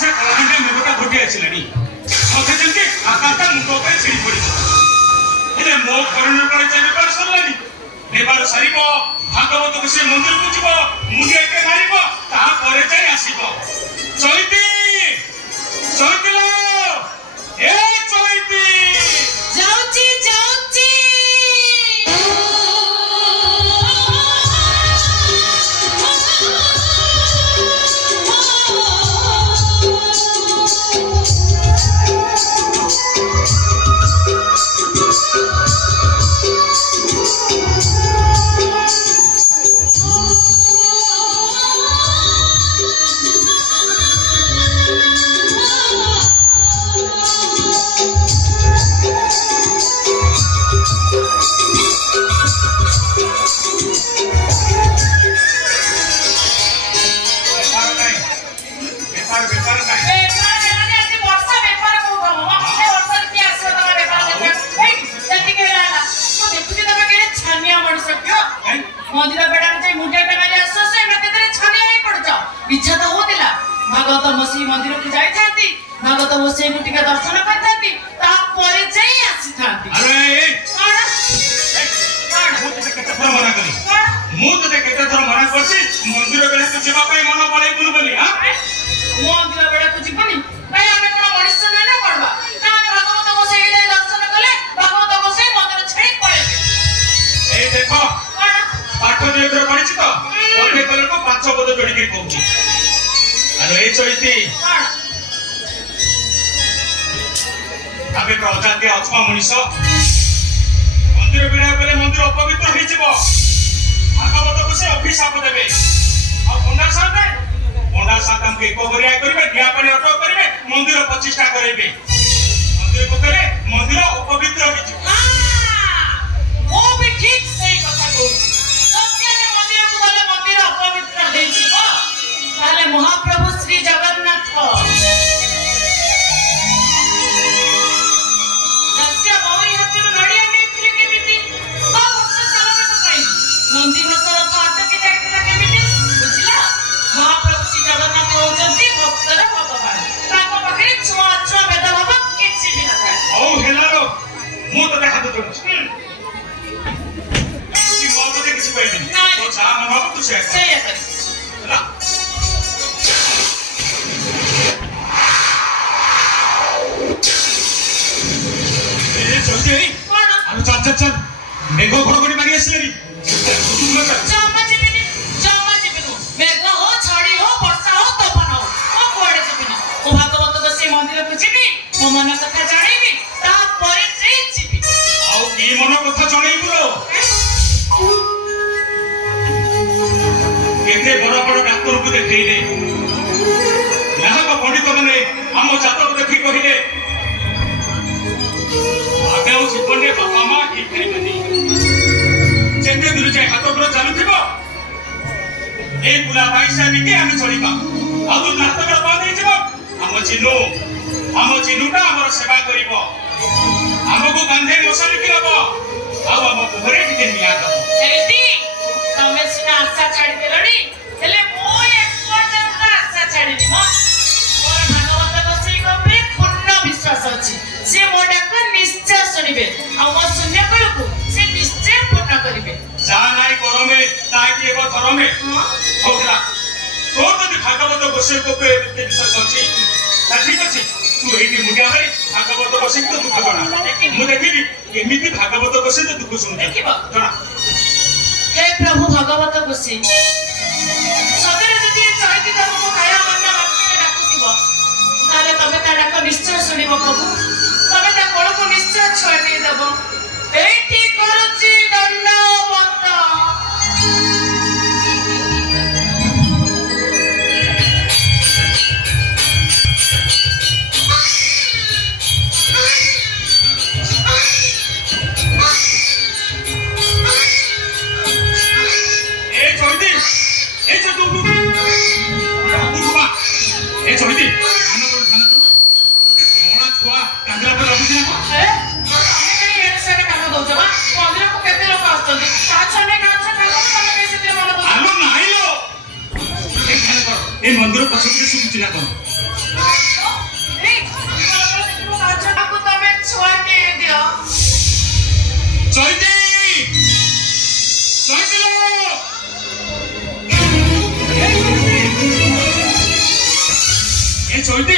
से कलाखंडे मेघटा घोटी आसिलानी सते जेंति आकाशटा मुंड पे छिड़ी पड़ी हेले मो करन पर जे बेपार सरलानी बेपार सारिबो भागवत को से मंदिर को जीवो मुंडे के मारिबो ता परे जाय आसीबो चैती चैतिलो ए चैती जाउची जाउची मंदिर बेड़ा में मुंडे पे मारी आसो से एमते तेरे छानिया नहीं पड़जा इच्छा तो होतिला भागवत मसी मंदिर को जाई थाती भागवत मसी को टिका दर्शन कर थाती ता परे जाई आसी थाती अरे कोण मु तो केते थर मना करी मु तो केते थर मना करछि मंदिर बेड़ा को जीवा पई मन पड़े बुल बोली हां मंदिर बेड़ा को जीवनी भाई आमे कोन मनुष्य नै ना करबा ना भागवत मसी के दर्शन कले भागवत मसी मंदिर छेड़ी पड़े ए देखो पाठ देकर पढ़िछि तो ओते कले को पांच पद जोड़ी के कहूछि अरे ए चैती कोण आबे तो अजाते अछमा मनीष मंदिर बिना गले मंदिर अपवित्र होई जिवो भागवत को से अभिशाप देबे आ पंडा साथ हमके एको बरिया करिवे दिया पानी अटक करिवे मंदिर प्रतिष्ठा करिवे मंदिर को करे मंदिर अपवित्र होई जिवो हां वो भी ठीक सही कथा कहूछि मंदिर अपवित्र हो ताले महाप्रभु श्री जगन्नाथ दस्य गौरी हतिर नड़िया मित्री केमिति तो भक्त चलबे तो कई मंदिर सर काट के देखला केमिति बुझिला महाप्रभु श्री जगन्नाथ होजंती भक्तर भगवान ताको पाखरे छुआ भेद भाव किछि भी न थाए औ हेलारो मु तो हाथ जोड़छि किसी पाइबेनी तो जा मन हो तू से ला ए चलते कोन अरे चल चल मेघ घड़घड़ी मारी आसीलेनी जमा जीबिनी मेघ हो छड़ी हो वर्षा हो तूफान हो ओ कोड़े जीबिनी ओ भागवत को से मंदिर को जीबी ओ मन कथा जानिबी ता परे से जीबी आउ की मन कथा जणैबुलो केते बड़ डाक्टर को देखैले नाहक पंडित माने हम जातक देखि कहिले आगे जीवन में बापा माँ ठीक खाइबेनी जेते दूर जाय हाथ पर चालुथिबो ए बुला पैसा बिके हम चलिबा आ तू हाथ पर बंद होई जिवो हम चिनुटा हमर सेवा करिवो हमको कांधे मशाल के लबो आ हम घरे टिके निया दबो सेठी तमे सिना आशा छाड़ी देलड़ी हेले मो एक पर्यंत आशा छाड़ीनी मोर भागवत बसई गपे पूर्ण विश्वास अछि से मोडाक निश्चय सुनिबे आ मो शून्य कलकु से निश्चय पूर्ण करिवे जा नाई करमे ताकि एगो धरमे होगला तो भागवत बसई गपे विश्वास अछि ता ठीक अछि तू एठी मुंडिया भाई भागवत बसई तो दुख बना मु देखिबी केमिति भागवत बसई तो दुख सुन देखिबो जणा हे प्रभु भागवत बसई सदरे जति चैती तब को काया मन भक्ति डाकुतिबो ताले तबे ता डाक निश्चय सुनिबो प्रभु तबे ता कोळ को निश्चय छाडी देबो एठी करूची दंडवत मंदिर पछपटे सुबुची ना कौन ए चलती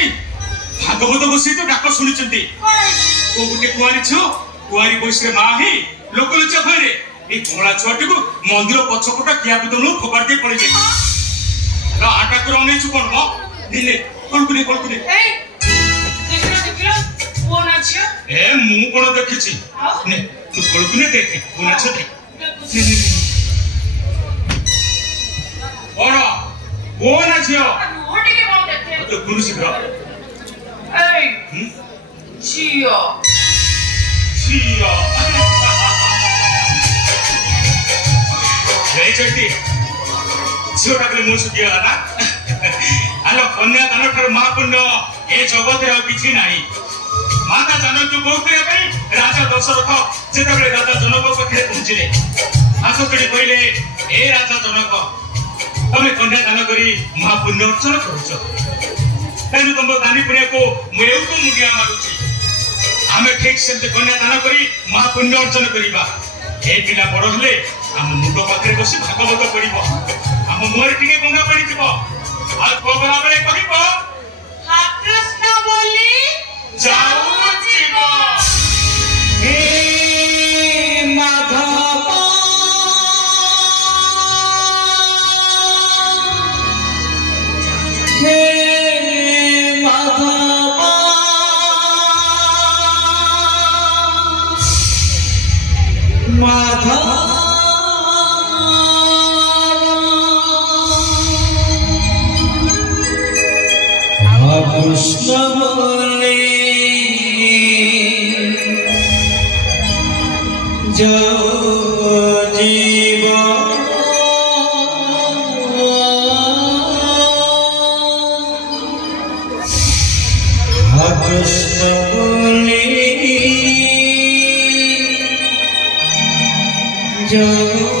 भागवत बसी तो डाक शुणी को गोटे कुआरी छो कुआरी बयस माँ ही लोक लुचा भय ये कमला छुआटी को मंदिर पछपटा किया पितल फोपाड़ दे पड़े आटा कर अनेचु कौन मो दिले कलकुले कलकुले ए मु कोन देखिछि ने तू कलकुले देखे वो नाच दे ओरा वो नाचियो तो गुरु शिखर चियो चियो ए चलती झियो टाकले मुझ सुखी गला ना आलो कन्या दान ठार महापुण्य ए जगत आ किछि नाही माता जनक बहुत राजा दशरथ जिते राजा जनक पाखे पहुंचले आसुकड़ी कहले ए राजा जनक तमें कन्या दान करी महापुण्य अर्चन करुच तेणु तुम दानी पुण्य को मुझे मुंडिया मारुची आम ठीक से कन्या दान करी महापुण्य अर्चन करवा ए पिला बड़ हेले आम मुंड पाखे बस भागवत पढ़ आम मुहर टे गंगा पानी थी आगला बेले कह कृष्ण बोली माधव कृष्ण बोले जो जीव कृष्ण बोले जो